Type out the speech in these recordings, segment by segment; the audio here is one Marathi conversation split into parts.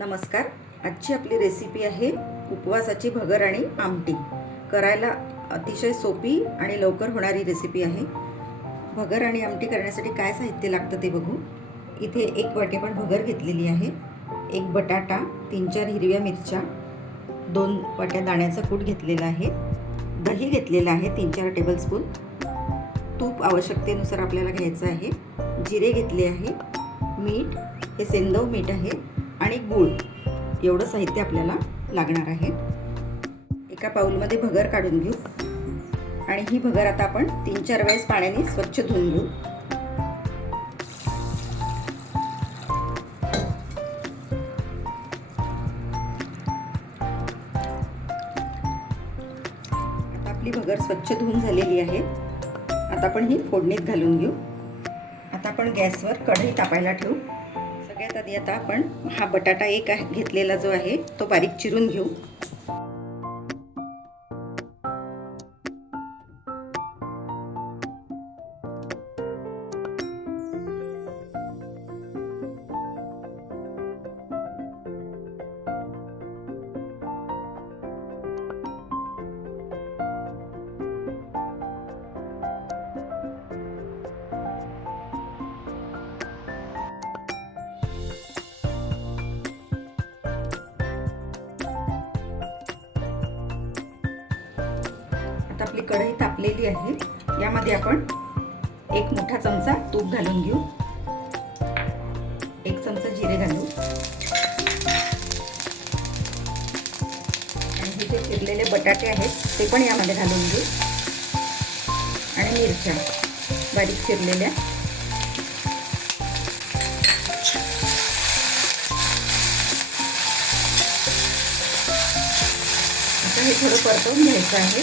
नमस्कार. आजची आपली रेसिपी आहे उपवासाची भगर आणि आमटी. करायला अतिशय सोपी आणि लवकर होणारी रेसिपी आहे. भगर आणि आमटी करण्यासाठी काय साहित्य लागतं ते बघू. इथे 1 वाटीभर भगर घेतलेली आहे, 1 बटाटा, 3-4 हिरव्या मिरच्या, 2 वाट्या दाण्याचा कूट घेतलेला आहे, दही घेतलेलं आहे 3-4 टेबलस्पून, तूप आवश्यकतेनुसार आपल्याला घ्यायचं आहे, जिरे घेतले आहे, मीठ, हे सेंदव मीठ आहे आणि गूळ. एवढं साहित्य आपल्याला लागणार आहे. एका बाउलमध्ये भगर काढून घेऊ आणि ही भगर आता आपण 3-4 वेळेस पाण्याने स्वच्छ धुवून घेऊ. आता आपली भगर स्वच्छ धुवून झालेली आहे. आता आपण ही फोडणीत घालून घेऊ. आता आपण गॅसवर कढई तापायला ठेवू. सगळ्यात आधी आता आपण हा बटाटा एक घेतलेला जो आहे तो बारीक चिरून घेऊ. आपली कढई तापलेली आहे. यामध्ये आपण 1 मोठा चमचा तूप घालून घेऊ, 1 चमचा जिरे घालू आणि हे जे चिरलेले बटाटे आहेत ते पण यामध्ये घालून घेऊ आणि मिरच्या बारीक चिरलेल्या. आता हे थोडं परतवून घ्यायचं आहे.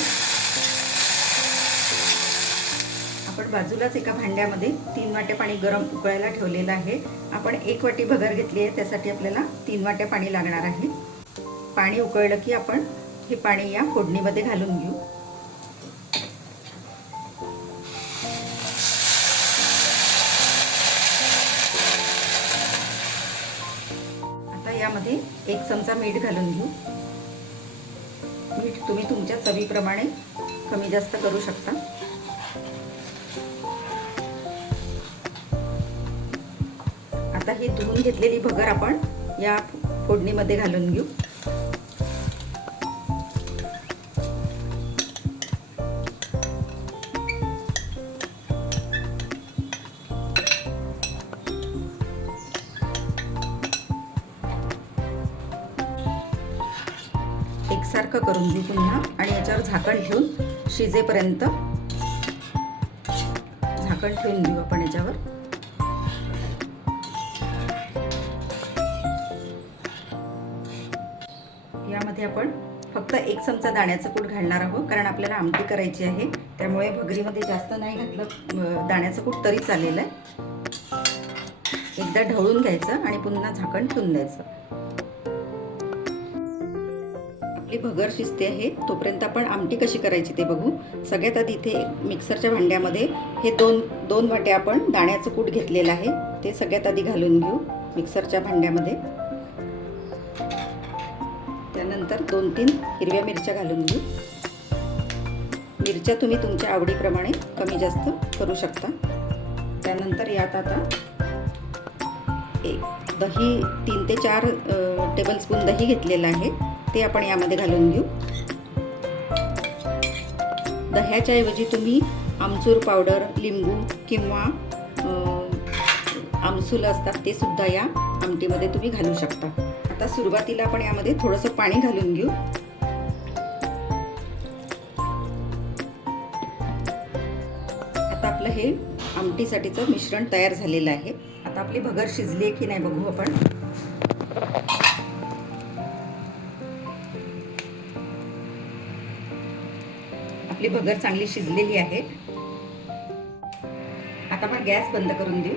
आपण बाजूलाच एका भांड्यामध्ये 3 वाट्या पाणी गरम उकळायला ठेवलेलं आहे. आपण 1 वाटी भगर घेतली आहे, त्यासाठी आपल्याला 3 वाट्या पाणी लागणार आहे. पाणी उकळलं की आपण हे पाणी या फोडणीमध्ये घालून घेऊ. आता यामध्ये 1 चमचा मीठ घालून घेऊ. मीठ तुम्ही तुमच्या चवीप्रमाणे कमी जास्त करू शकता. आता ही धुवून घेतलेली भगर आपण या फोडणीमध्ये घालून घेऊ. एकसारखं करून घेऊ पुन्हा आणि याच्यावर झाकण ठेवून शिजेपर्यंत झाकण ठेवून घेऊ आपण याच्यावर. यामध्ये आपण फक्त 1 चमचा दाण्याचं कूट घालणार आहोत, कारण आपल्याला आमटी करायची आहे. त्यामुळे भगरीमध्ये जास्त नाही घातलं दाण्याचं कूट तरी चालेल आहे. एकदा ढवळून घ्यायचं आणि पुन्हा झाकण ठेवून द्यायचं. आपली भगर शिजते आहे, तोपर्यंत आपण आमटी कशी करायची ते बघू. सगळ्यात आधी इथे मिक्सरच्या भांड्यामध्ये हे 2 वाट्या आपण दाण्याचं कूट घेतलेलं आहे ते सगळ्यात आधी घालून घेऊ मिक्सरच्या भांड्यामध्ये. त्यानंतर 2-3 हिरव्या मिरच्या घालून घेऊ. मिरच्या तुम्ही तुमच्या आवडीप्रमाणे कमी जास्त करू शकता. त्यानंतर यात आता दही 3 ते 4 टेबलस्पून दही घेतलेलं आहे ते आपण यामध्ये घालून घेऊ. दह्याच्या ऐवजी तुम्ही आमचूर पावडर, लिंबू किंवा आमसूल असतात ते सुद्धा या आमटीमध्ये तुम्ही घालू शकता. आता सुरुवातीला आपण यामध्ये थोडंसं पाणी घालून घेऊ. आता आपलं हे आमटीसाठीचं मिश्रण तयार झालेलं आहे. आता आपली भगर शिजली आहे की नाही बघू आपण. आपली भगर चांगली शिजलेली आहे. आता आपण गॅस बंद करून देऊ.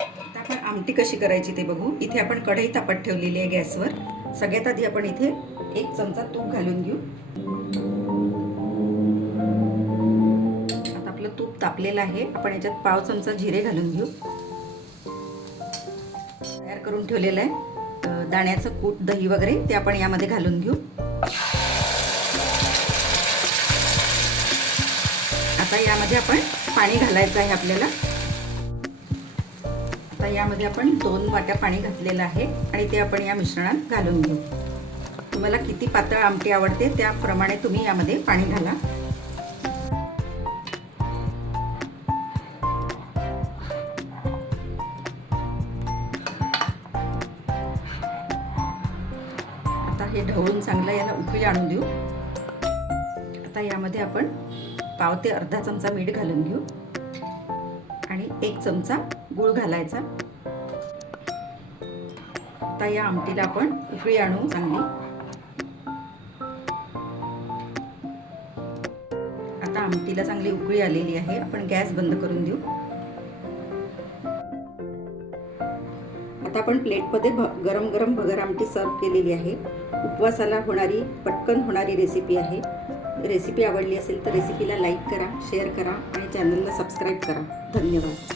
आता आपण आमटी कशी करायची ते बघू. इथे आपण कढई तापत ठेवलेली आहे गॅसवर. सगळ्यात आधी आपण इथे 1 चमचा तूप घालून घेऊ. आता आपलं तूप तापलेलं आहे. आपण याच्यात 1/2 चमचा जिरे घालून घेऊ. करून ठेवलेलं आहे दाण्याचं कूट, दही वगैरे ते आपण यामध्ये घालून घेऊ. आता यामध्ये आपण पाणी घालायचं आहे आपल्याला. आता यामध्ये आपण 2 वाट्या पाणी घातलेलं आहे आणि ते आपण या मिश्रणात घालून घेऊ. तुम्हाला किती पातळ आमटी आवडते त्याप्रमाणे तुम्ही यामध्ये पाणी घाला. आता हे ढवळून चांगलं याला उकळी आणून देऊ. आता यामध्ये आपण पाव ते अर्धा चमचा मीठ घालून घेऊ आणि 1 चमचा गूळ घालायचा. आता या आमटीला आपण उकळी आणू चांगली. आता आमटीला चांगली उकळी आलेली आहे. आपण गॅस बंद करून देऊ. आता आपण प्लेटमध्ये गरम गरम भगर आमटी सर्व केलेली आहे. उपवासाला होणारी, पटकन होणारी रेसिपी आहे. रेसिपी आवडली असेल तर रेसिपीला लाईक करा, शेअर करा आणि चॅनलला सबस्क्राईब करा. धन्यवाद.